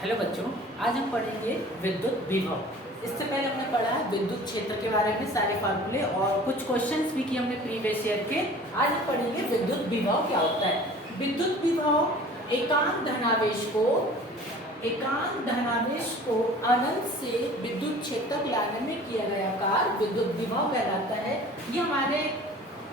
Hello बच्चों, आज हम पढ़ेंगे विद्युत विभव। इससे पहले हमने पढ़ा है विद्युत क्षेत्र के बारे में, सारे फार्मूले और कुछ क्वेश्चंस भी किए हमने प्रीवियस ईयर के। आज हम पढ़ेंगे विद्युत विभव क्या होता है। विद्युत विभव एकांक धनावेश को अनंत से विद्युत क्षेत्र तक लाने में किया गया कार्य विद्युत विभव कहलाता है। ये हमारे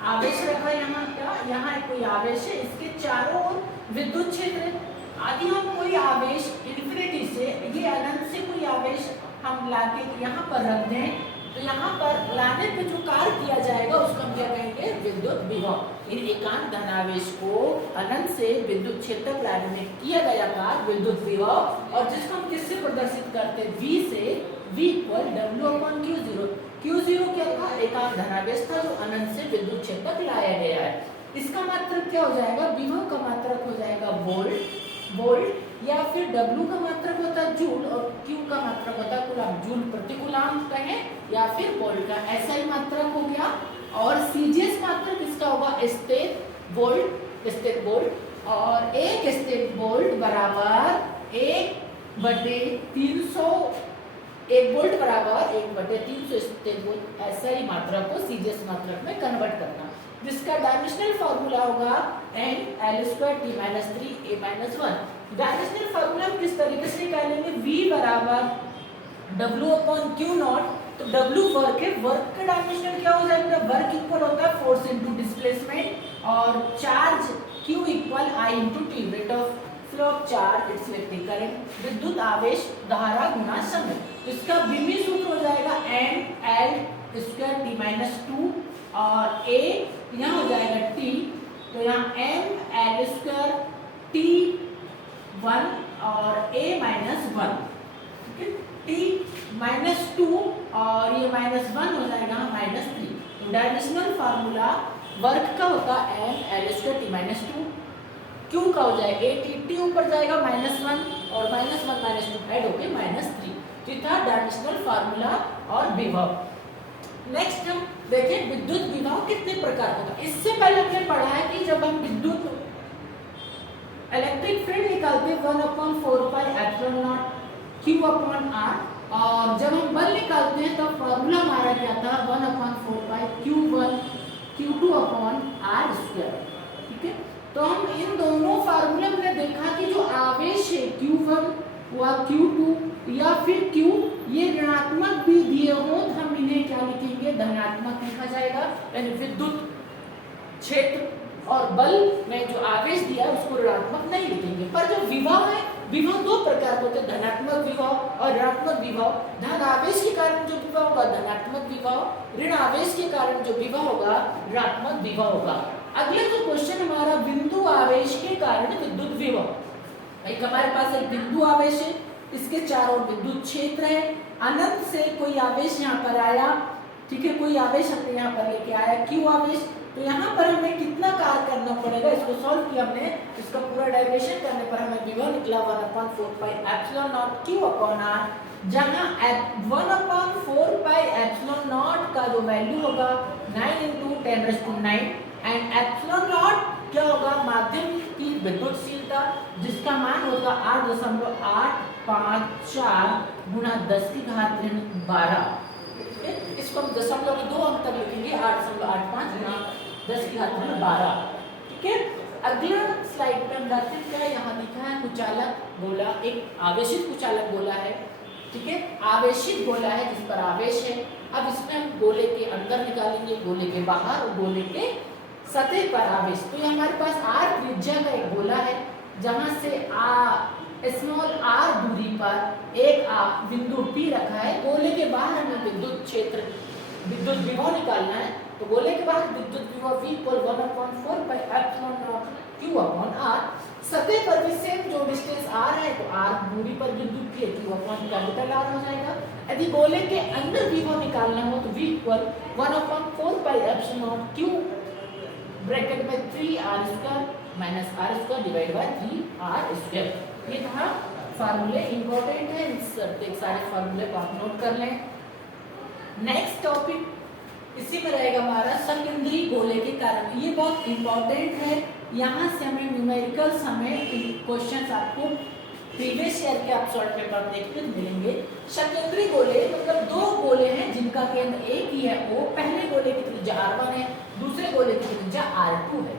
आवेश रखा यहाँ क्या, यहाँ कोई आवेश है, इसके चारों ओर विद्युत क्षेत्र है। यदि हम कोई आवेश इन्फिनिटी से, ये अनंत से कोई आवेश हम लाके यहाँ पर रख दें, तो यहाँ पर लाने पे जो कार्य किया जाएगा उसको हम क्या कहेंगे, विद्युत विभव। इन एकांक धनावेश को अनंत से विद्युत क्षेत्र तक लाने में किया गया कार्य विद्युत विभव, और जिसको हम किससे प्रदर्शित करते हैं, V से, V इक्वल W/Q0। Q0 क्या था, एकांक धनावेश था जो अनंत से विद्युत क्षेत्र तक लाया गया है। इसका मात्रक क्या हो जाएगा, विभव का मात्रक हो जाएगा वोल्ट, या फिर W का मात्रक होता है जूल और Q का मात्रक होता है कूलाम। जूल प्रति कूलाम कहें या फिर वोल्ट का, ऐसा ही मात्रक हो गया। और CGS मात्रक इसका होगा स्टेट वोल्ट, और एक स्टेट वोल्ट बराबर 1/300, 1 वोल्ट बराबर 1/300 स्टेट वोल्ट। ऐसा ही मात्रक को CGS मात्रक में कन्वर्ट करना, जिसका डायमेंशनल फार्मूला होगा N(L²T-3A-1). डायमेंशनल फार्मूला किस तरीके से निकालेंगे, V बराबर W/Q0। तो W वर्क है, वर्क का डायमेंशनल क्या हो जाएगा, वर्क इक्वल होता है फोर्स इनटू डिस्प्लेसमेंट, और charge Q equal I into T, rate of flow of charge it's electric current, विद्युत आवेश धारा गुना समय। तो इसका विमी सूत्र हो जाएगा N(L²T-2), और A यहाँ हो जाएगा T, तो यहाँ M(L²T1) और A-1, T-2 और ये -1 हो जाएगा -3। तो डायमेंशनल फार्मूला वर्क का होगा N(L²T-2), Q का हो जाएगा T ऊपर जाएगा -1 और -1 -2 ऐड होके -3। तो ये था डायमेंशनल फार्मूला और विभव। नेक्स्ट हम देखें विद्युत विभव कितने प्रकार का होगा। इससे पहले हमने पढ़ा है कि जब हम विद्युत इलेक्ट्रिक फील्ड निकालते हैं 1/4πε0 Q/R, और जब हम बल निकालते हैं तब फॉर्मूला हमारा क्या था, 1/4π Q2/R²। ठीक है, तो हम इन दोनों फार्मूले में देखा कि जो आवेश है Q1 व Q2 या फिर Q, ये ऋणात्मक भी दिए हो तो हम इन्हें क्या लिखेंगे, धनात्मक लिखा जाएगा। यानी विद्युत क्षेत्र और बल में जो आवेश दिया उसको ऋणात्मक नहीं लिखेंगे। पर जो विभव है, विभव दो प्रकार के होते हैं, धनात्मक विभव और ऋणात्मक विभव। धन आवेश के कारण जो विभव होगा धनात्मक विभव, ऋण आवेश के कारण जो विभव होगा ऋणात्मक विभव होगा। अगला जो क्वेश्चन हमारा, बिंदु आवेश के कारण विद्युत विभव। एक हमारे पास एक बिंदु आवेश है, इसके चारों विद्युत क्षेत्र है, अनंत से कोई आवेश यहाँ पर आया, ठीक है, कोई आवेश हमने यहाँ पर लेके आया Q आवेश, तो यहाँ पर हमें कितना कार्य करना पड़ेगा, इसको सॉल्व किया हमने, इसका पूरा डेरिवेशन करने पर हमें विभव निकला 1/4πε0 Q/R, जहाँ 1/4πε0 का जो वैल्यू होगा 9 × 10⁹ एंड ε0 क्या होगा, माध्यम की विद्युतशीलता, जिसका मान होगा 8.854 × 10⁻12। इसको हम दशमलव के 2 अंक तक लिखेंगे, 8.85 × 10⁻12। ठीक है, अगला स्लाइड पे हम देखते हैं क्या यहाँ लिखा है, कुचालक गोला, एक आवेशित कुचालक गोला है। ठीक है, आवेशित गोला है जिस पर आवेश है। अब इसमें हम गोले के अंदर निकालेंगे, गोले के बाहर और गोले के सतह पर आवेश। तो ये हमारे पास R त्रिज्या का एक गोला है, जहां से स्मॉल r दूरी पर एक बिंदु P रखा है। गोले के बाहर हमें विद्युत क्षेत्र, विद्युत विभव निकालना है, तो गोले के बाहर विद्युत विभव V इक्वल 1/4πε0 Q/R। सतह पर भी सेम जो डिस्टेंस R है, तो R दूरी पर बिंदु P है, Q/R हो जाएगा। यदि गोले के अंदर विभव निकालना हो तो V इक्वल 1/4πε0 Q ब्रैकेट में 3R² - R² divide by 3R²। ये था फार्मूले, इंपॉर्टेंट है, सारे फार्मूले को आप नोट कर लें। नेक्स्ट टॉपिक इसी में रहेगा हमारा संकेंद्री गोले के कारण। ये बहुत इंपॉर्टेंट है, यहाँ से हमें न्यूमेरिकल समय क्वेश्चंस आपको प्रीवियस ईयर के आप शॉर्ट पेपर देखने को मिलेंगे। शकेंद्री गोले मतलब दो गोले हैं जिनका केंद्र एक ही है, वो पहले गोले की त्रिज्या r1 है, दूसरे गोले की त्रिज्या r2 है।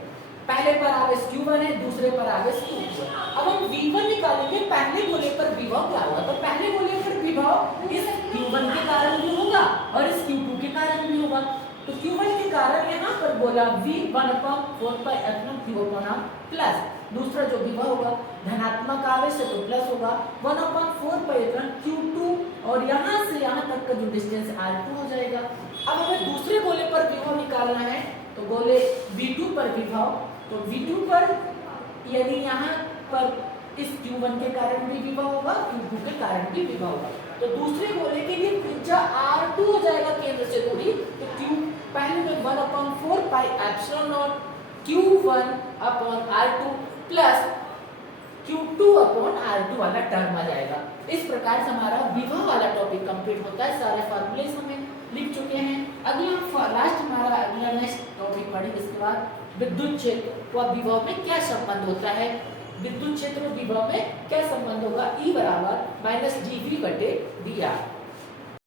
पहले पर आवेश q1 है, दूसरे पर आवेश q2 है। अब हम v1 निकालेंगे, पहले गोले पर विभव क्या होगा, तो पहले गोले पर विभव इस q1 के कारण भी होगा और इस q2 के कारण भी होगा। तो q1 के कारण यहाँ पर बोला v1/4 q प्लस दूसरा जो विभव होगा धनात्मक आवेश है तो प्लस होगा 1/4 q2 और यहाँ से यहाँ तक का जो डिस्टेंस r2 हो जाएगा। अब हमें दूसरे गोले पर विभव निकालना है, तो गोले v2 पर विभव, तो v2 पर यदि यहाँ पर इस q1 के कारण भी विभव होगा, q2 के कारण भी विभव होगा, तो दूसरे गोले के लिए त्रिज्या r2 हो जाएगा केंद्र से दूरी, तो q पहले में 1/4 pi epsilon not q1/r2 plus q2/r2 वाला टर्म आ जाएगा। इस प्रकार से हमारा विभव वाला टॉपिक कंप्लीट होता है। सारे फॉर्मूले हमें लिख चुके हैं। अगला लास्ट हमारा अगला नेक्स्ट टॉपिक पढ़ेंगे इसके बाद विद्युत क्षेत्र व विभव में क्या संबंध होता है। विद्युत क्षेत्र और विभव में क्या संबंध होगा, E = -dV/dr।